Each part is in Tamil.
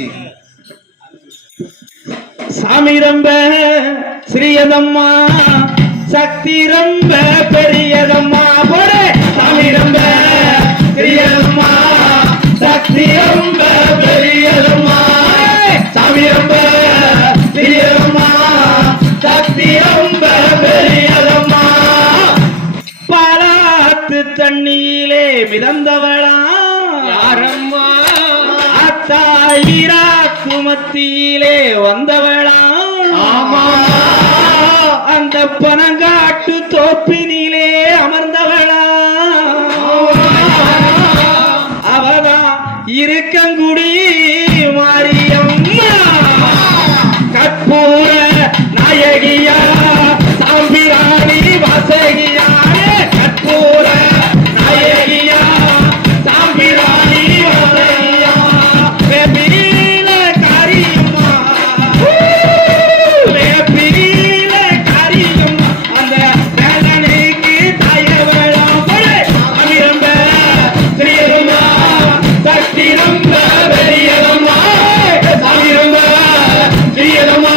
சக்தி. சாமி ரொம்ப சிறியதம்மா, சக்தி ரொம்ப பெரியதம்மா. போட சாமி ரொம்ப சிறியதம்மா, சக்தி ரொம்ப பெரியதம்மா. சாமி ரொம்ப சிறியதம்மா, சக்தி ரொம்ப பெரியதம்மா. பாலாத்து தண்ணியிலே மிதந்தவளா யாரம்மா? அத்தாயிராக்கு மத்தியிலே வந்தவளா. ஆமா. அந்த பனங்காட்டு தோப்பினிலே அமர்ந்தவளா. அவதான் இருக்கங்குடி மாரியம்மா, கற்பூர நாயகியா, சாம்பிராணி வாசகியா. கற்பூர நாயகியா, சாம்பிராணி வாசகியா. வேப்பில காரியம்மா, வேப்பில காரியம்மா. அந்த வேலனுக்கு தாயவளா. அமிரம்ப ஸ்ரீரம்மா, சக்தி ரொம்ப பெரியதம்மா. அமிரம்ப ஸ்ரீரம்மா,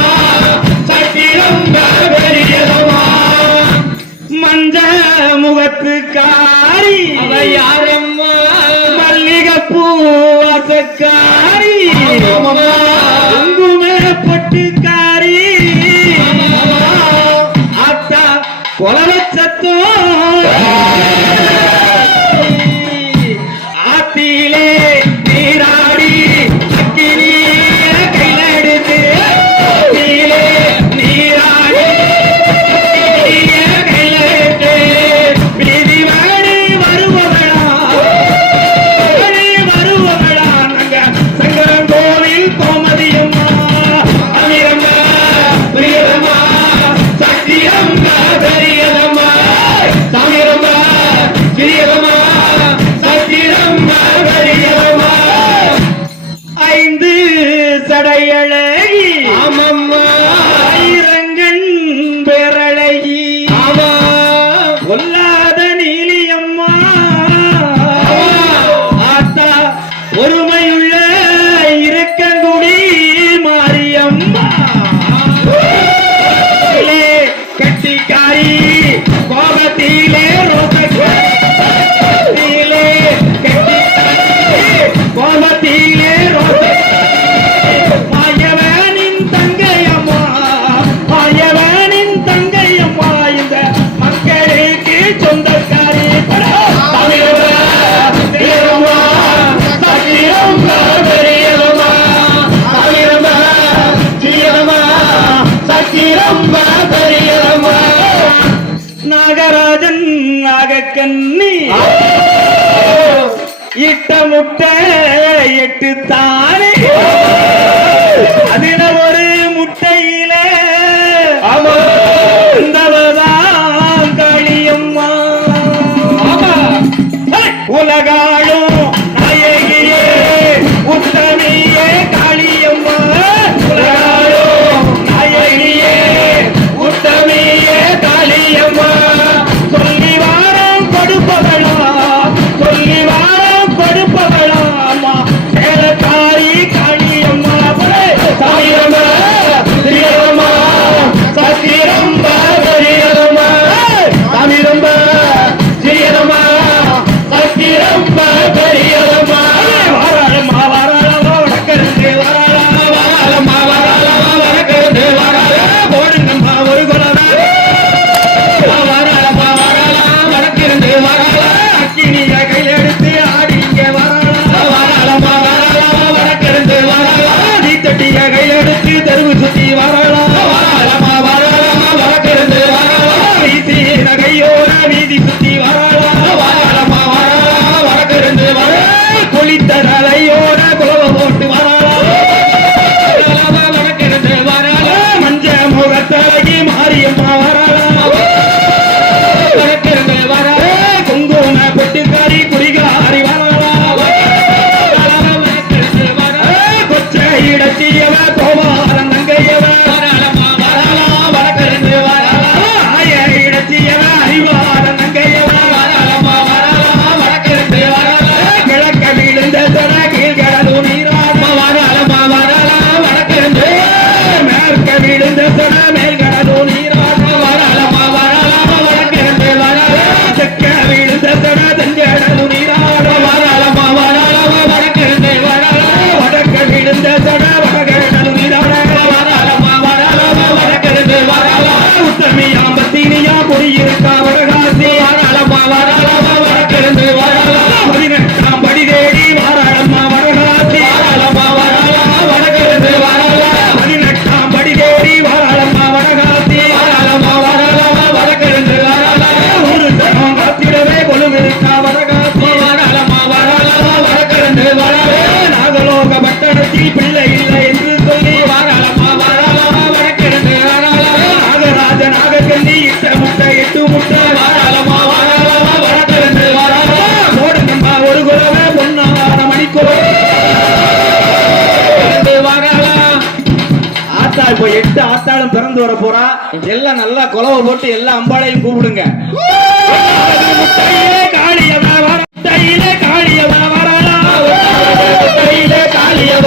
சக்தி ரொம்ப பெரியதம்மா. மஞ்ச முகத்துக்காரி அவ யாரம்மா? மல்லிகைப்பூ வாசக்காரி, குங்கும பொட்டுக்காரி. அத்தா கொலவச்சத்தோ ஆத்திலே நீராடி அக்கினிய கையில எடுத்து. ஆத்திலே நீராடி அக்கினிய கையில எடுத்து. வீதி வாடி வருவவளா, வாடி வருவவளா. நாங்க சங்கரன் கோவில் கோமதியம்மா. அமிரம்மா பிரியம்மா, சக்தியம்மா பெரியதம்மா. சாமிரம்மா பிரியம்மா, சக்தியம்மா பெரியதம்மா. ஐந்து சடையழகி, ஆமம்மா. ஆயிரங்கண் பேரழகி. ஆமா. கொல்லாத நீலியம்மா. ஆத்தா ஒருமையுள்ள இருக்கங்குடி மாரியம்மா. கட்டிக்காரி கோபத்திலே ரோசத்திலே, கட்டிக்காரி கோபத்திலே ரோச. மாயவனின் தங்கையம்மா, மாயவனின் தங்கையம்மா. இந்த மக்களுக்கு சொந்தக்காரி. தமிழம்மா பெரியம்மா, சத்தியம்மா பெரியம்மா. தமிழம்மா சீரம்மா, சத்தியம்மா பெரியம்மா. நாகராஜன் நாகக்கண்ணி, இட்ட முட்டை எட்டு தானே. அதில ஒரு முட்டையில அமர்ந்தவதான் காளியம்மா. உலகாளும் நாயகியே, உத்தமியே காளியம்மா. உலகாளும் நாயகியே, உத்தமியே காளியம்மா. சொல்லி வாரம் கொடுப்பவளா, சொல்லி வாரம் கொடுப்பவளா. அம்மா சேலக்காரி பிள்ளை இல்லை என்று சொல்லி வாராளம்மா வாராளம்மா வடக்கிருந்து வாராளம்மா நாகராஜ நாகக்கண்ணி இட்ட முட்டை 8 முட்டை வாராளம்மா வாராளம்மா வடக்கிருந்து வாராளம்மா போடுங்கம்மா ஒரு குலவை பொன்னார மணிக்குறவை வாராளம் ஆத்தா இப்போ 8 ஆத்தாளும் பிறந்து வர போறா எல்லாம் நல்லா குலவை போட்டு எல்லா அம்பாளையும் கூப்பிடுங்க முட்டையிலே காளியவா வர முட்டையிலே காளியவா வராளா முட்டையிலே காளியவா